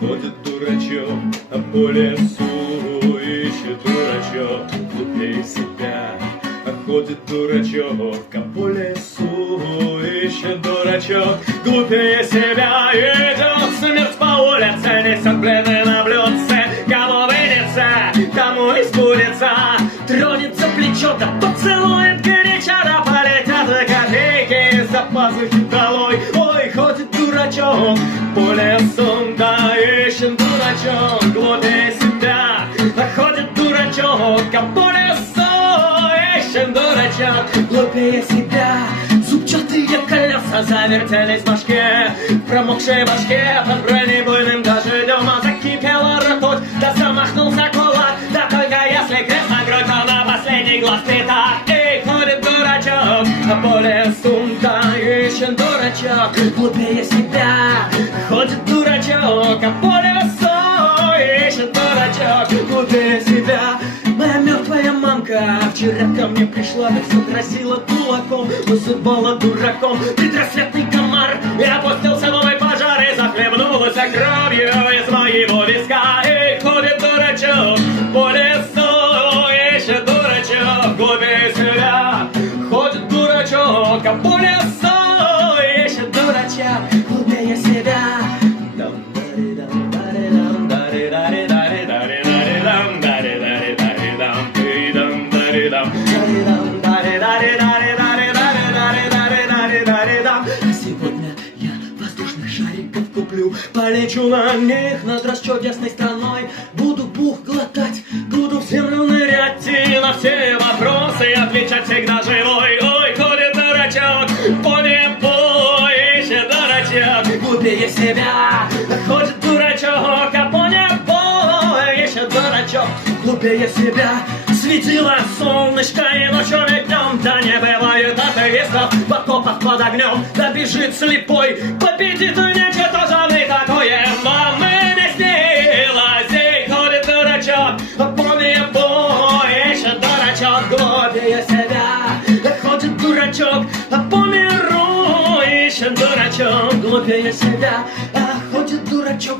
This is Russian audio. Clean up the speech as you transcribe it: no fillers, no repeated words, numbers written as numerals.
Ходит дурачок по лесу, ищет дурачок глупее себя. Ходит дурачок по лесу, ищет дурачок глупее себя. Идет смерть по улице, несет плены на блюдце. Кому вынется, кому избудется, тронет за плечо, да поцелует горячо, да полетят копейки за пазухи долой. Ой, ходит дурачок по лесу, да ищет дурачок глупее себя. Ходит дурачок по лесу, ищет дурачок глупее себя. Зубчатые колеса завертелись в башке, в промокшей башке под бронебойным дождем. Закипела ртуть, да замахнулся кулак, да только если крест на грудь, то на последний глаз пятак. Эй, ходит дурачок по лесу, да ищет дурачок глупее себя. Ходит дурачок по лесу, ищет дурачок глупее себя. Моя мертвая мамка вчера ко мне пришла, так все грозила кулаком, называла дураком. Предрассветный комар, и опустился новый пожар, и захлебнулась кровью из моего виска. И ходит дурачок по лесу, ищет дурачок глупее себя. Ходит дурачок по лесу, ищет дурачок глупее себя. Сегодня я воздушных шариков куплю, полечу на них над расчудесной страной. Буду пух глотать, буду в землю нырять и на все вопросы отвечать всегда живой. Ой, ходит дурачок по небу, ищет дурачок глупее себя. Ходит дурачок по небу, ищет дурачок глупее себя. Светило солнышко и ночью и днем, да не бывает атеистов в окопах под огнем. Да бежит слепой, победит уничтоженный такое вам и не снилось. Эй, ходит дурачок по небу, ищет дурачок глупее себя. Ходит дурачок по миру, ищет дурачок глупее себя. Ходит дурачок